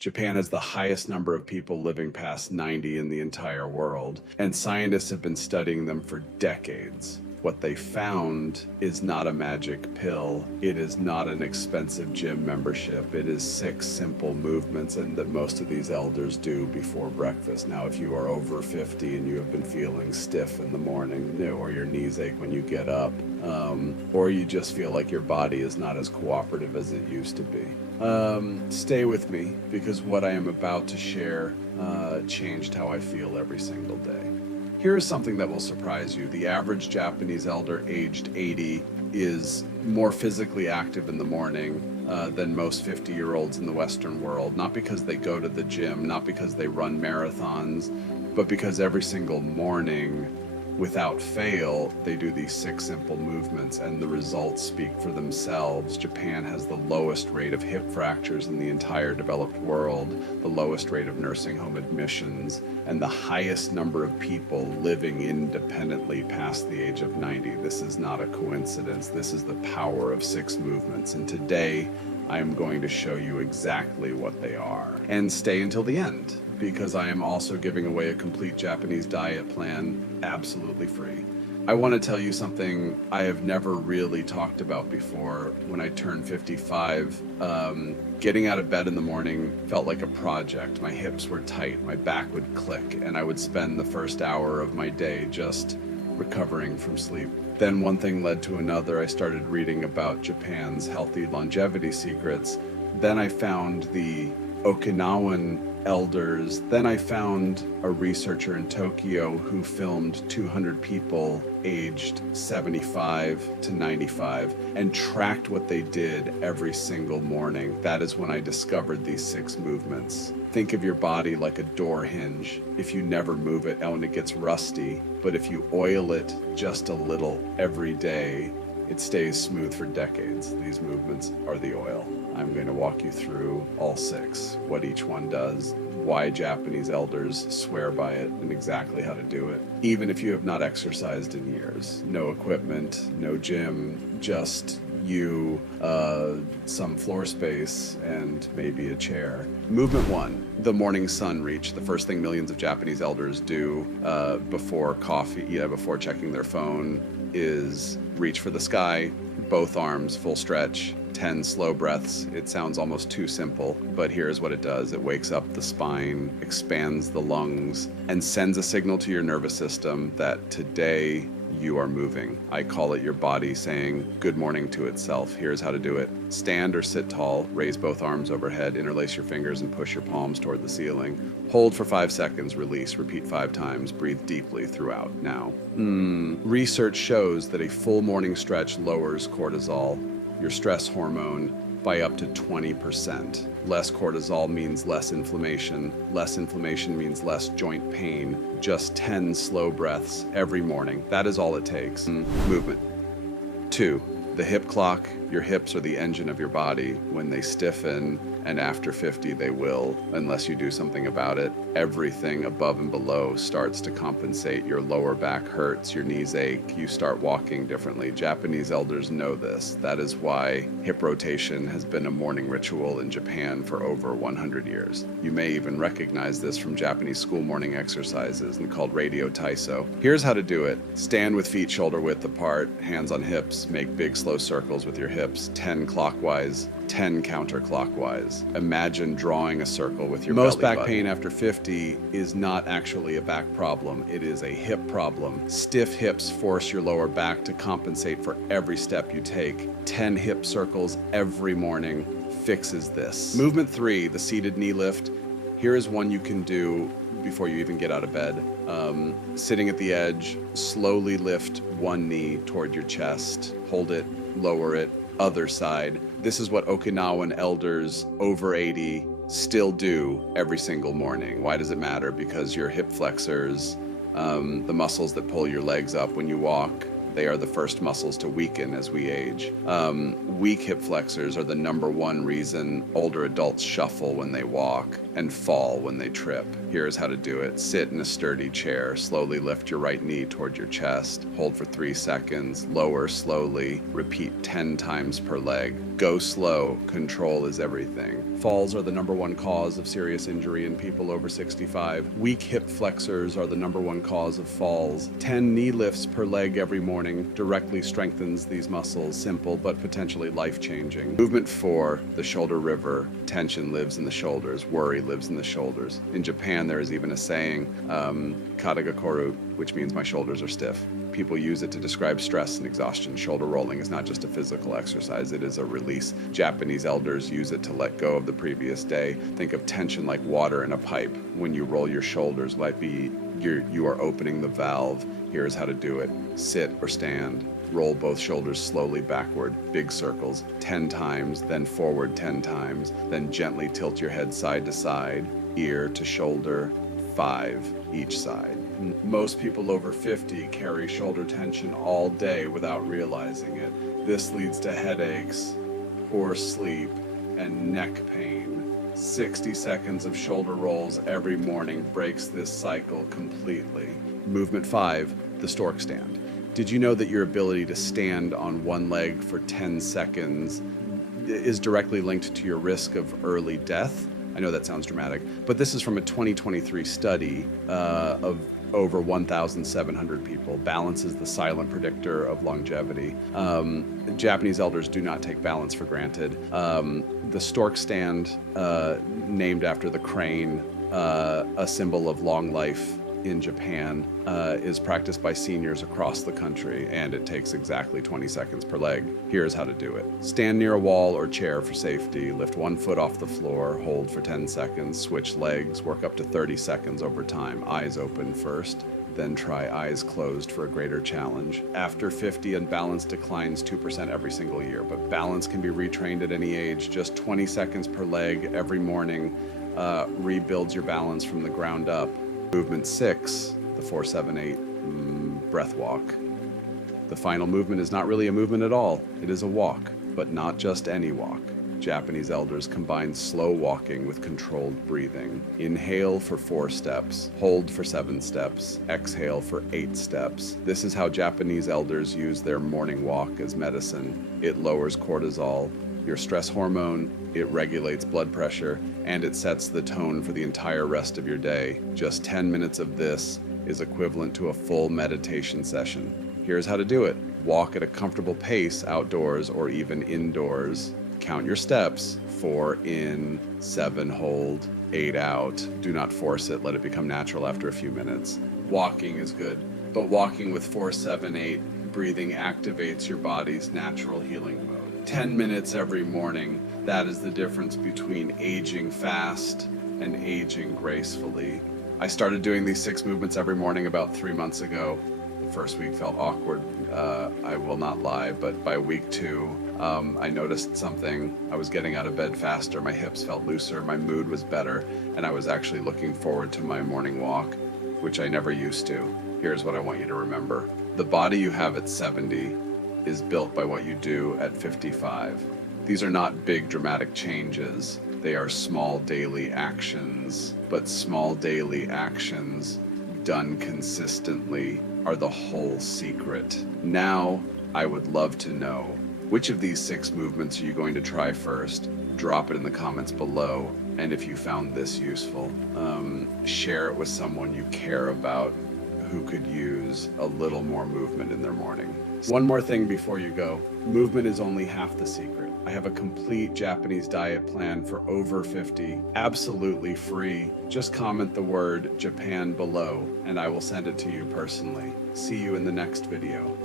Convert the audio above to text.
Japan has the highest number of people living past 90 in the entire world, and scientists have been studying them for decades. What they found is not a magic pill. It is not an expensive gym membership. It is 6 simple movements and that most of these elders do before breakfast. Now, if you are over 50 and you have been feeling stiff in the morning, or your knees ache when you get up, or you just feel like your body is not as cooperative as it used to be, stay with me, because what I am about to share changed how I feel every single day. Here is something that will surprise you. The average Japanese elder aged 80 is more physically active in the morning than most 50-year-olds in the Western world, not because they go to the gym, not because they run marathons, but because every single morning, without fail, they do these 6 simple movements, and the results speak for themselves. Japan has the lowest rate of hip fractures in the entire developed world, the lowest rate of nursing home admissions, and the highest number of people living independently past the age of 90. This is not a coincidence. This is the power of 6 movements, and today I am going to show you exactly what they are. And stay until the end, because I am also giving away a complete Japanese diet plan absolutely free. I want to tell you something I have never really talked about before. When I turned 55, getting out of bed in the morning felt like a project. My hips were tight, my back would click, and I would spend the first hour of my day just recovering from sleep. Then one thing led to another. I started reading about Japan's healthy longevity secrets. Then I found the Okinawan elders. Then I found a researcher in Tokyo who filmed 200 people aged 75 to 95 and tracked what they did every single morning. That is when I discovered these 6 movements. Think of your body like a door hinge. If you never move it, and when it gets rusty, but if you oil it just a little every day, it stays smooth for decades. These movements are the oil. I'm going to walk you through all 6, what each one does, why Japanese elders swear by it, and exactly how to do it. Even if you have not exercised in years. No equipment, no gym, just you, some floor space, and maybe a chair. Movement 1, the morning sun reach. The first thing millions of Japanese elders do before coffee, before checking their phone, is reach for the sky, both arms, full stretch, 10 slow breaths. It sounds almost too simple, but here's what it does. It wakes up the spine, expands the lungs, and sends a signal to your nervous system that today you are moving. I call it your body saying good morning to itself. Here's how to do it. Stand or sit tall, raise both arms overhead, interlace your fingers and push your palms toward the ceiling. Hold for 5 seconds, release, repeat 5 times, breathe deeply throughout. Now, research shows that a full morning stretch lowers cortisol, your stress hormone, by up to 20%. Less cortisol means less inflammation. Less inflammation means less joint pain. Just 10 slow breaths every morning. That is all it takes. Movement. 2, the hip clock. Your hips are the engine of your body. When they stiffen, and after 50 they will, unless you do something about it, everything above and below starts to compensate. Your lower back hurts, your knees ache, you start walking differently. Japanese elders know this. That is why hip rotation has been a morning ritual in Japan for over 100 years. You may even recognize this from Japanese school morning exercises and called radio taiso. Here's how to do it. Stand with feet shoulder width apart, hands on hips, make big slow circles with your hips, 10 clockwise, 10 counterclockwise. Imagine drawing a circle with your belly button. Most back pain after 50 is not actually a back problem. It is a hip problem. Stiff hips force your lower back to compensate for every step you take. 10 hip circles every morning fixes this. Movement 3, the seated knee lift. Here is one you can do before you even get out of bed. Sitting at the edge, slowly lift one knee toward your chest. Hold it, lower it, other side. This is what Okinawan elders over 80 still do every single morning. Why does it matter? Because your hip flexors, the muscles that pull your legs up when you walk, they are the first muscles to weaken as we age. Weak hip flexors are the #1 reason older adults shuffle when they walk. and fall when they trip. Here's how to do it. Sit in a sturdy chair. Slowly lift your right knee toward your chest. Hold for 3 seconds. Lower slowly. Repeat 10 times per leg. Go slow. Control is everything. Falls are the #1 cause of serious injury in people over 65. Weak hip flexors are the #1 cause of falls. 10 knee lifts per leg every morning directly strengthens these muscles. Simple but potentially life-changing. Movement 4, the shoulder river. Tension lives in the shoulders. Worry lives in the shoulders. In Japan, there is even a saying, "Katagakoru," which means my shoulders are stiff. People use it to describe stress and exhaustion. Shoulder rolling is not just a physical exercise, it is a release. Japanese elders use it to let go of the previous day. Think of tension like water in a pipe. When you roll your shoulders, you are opening the valve. Here's how to do it. Sit or stand. Roll both shoulders slowly backward, big circles, 10 times, then forward 10 times, then gently tilt your head side to side, ear to shoulder, 5 each side. Most people over 50 carry shoulder tension all day without realizing it. This leads to headaches, poor sleep, and neck pain. 60 seconds of shoulder rolls every morning breaks this cycle completely. Movement 5, the stork stand. Did you know that your ability to stand on one leg for 10 seconds is directly linked to your risk of early death? I know that sounds dramatic, but this is from a 2023 study of over 1,700 people. Balance is the silent predictor of longevity. Japanese elders do not take balance for granted. The stork stand, named after the crane, a symbol of long life in Japan, is practiced by seniors across the country, and it takes exactly 20 seconds per leg. Here's how to do it. Stand near a wall or chair for safety. Lift one foot off the floor. Hold for 10 seconds. Switch legs. Work up to 30 seconds over time. Eyes open first, then try eyes closed for a greater challenge. After 50, balance declines 2% every single year, but balance can be retrained at any age. Just 20 seconds per leg every morning rebuilds your balance from the ground up. Movement 6, the 4-7-8 breath walk. The final movement is not really a movement at all. It is a walk, but not just any walk. Japanese elders combine slow walking with controlled breathing. Inhale for 4 steps, hold for 7 steps, exhale for 8 steps. This is how Japanese elders use their morning walk as medicine. It lowers cortisol, your stress hormone, it regulates blood pressure, and it sets the tone for the entire rest of your day. Just 10 minutes of this is equivalent to a full meditation session. Here's how to do it. Walk at a comfortable pace outdoors or even indoors. Count your steps. 4 in, 7 hold, 8 out. Do not force it. Let it become natural after a few minutes. Walking is good, but walking with 4-7-8 breathing activates your body's natural healing mode. 10 minutes every morning. That is the difference between aging fast and aging gracefully. I started doing these 6 movements every morning about 3 months ago. The first week felt awkward, I will not lie, but by week 2, I noticed something. I was getting out of bed faster, my hips felt looser, my mood was better, and I was actually looking forward to my morning walk, which I never used to. Here's what I want you to remember. The body you have at 70 is built by what you do at 55. These are not big dramatic changes. They are small daily actions, but small daily actions done consistently are the whole secret. Now, I would love to know, which of these 6 movements are you going to try first? Drop it in the comments below. And if you found this useful, share it with someone you care about who could use a little more movement in their morning. One more thing before you go. Movement is only half the secret. I have a complete Japanese diet plan for over 50, absolutely free. Just comment the word Japan below and I will send it to you personally. See you in the next video.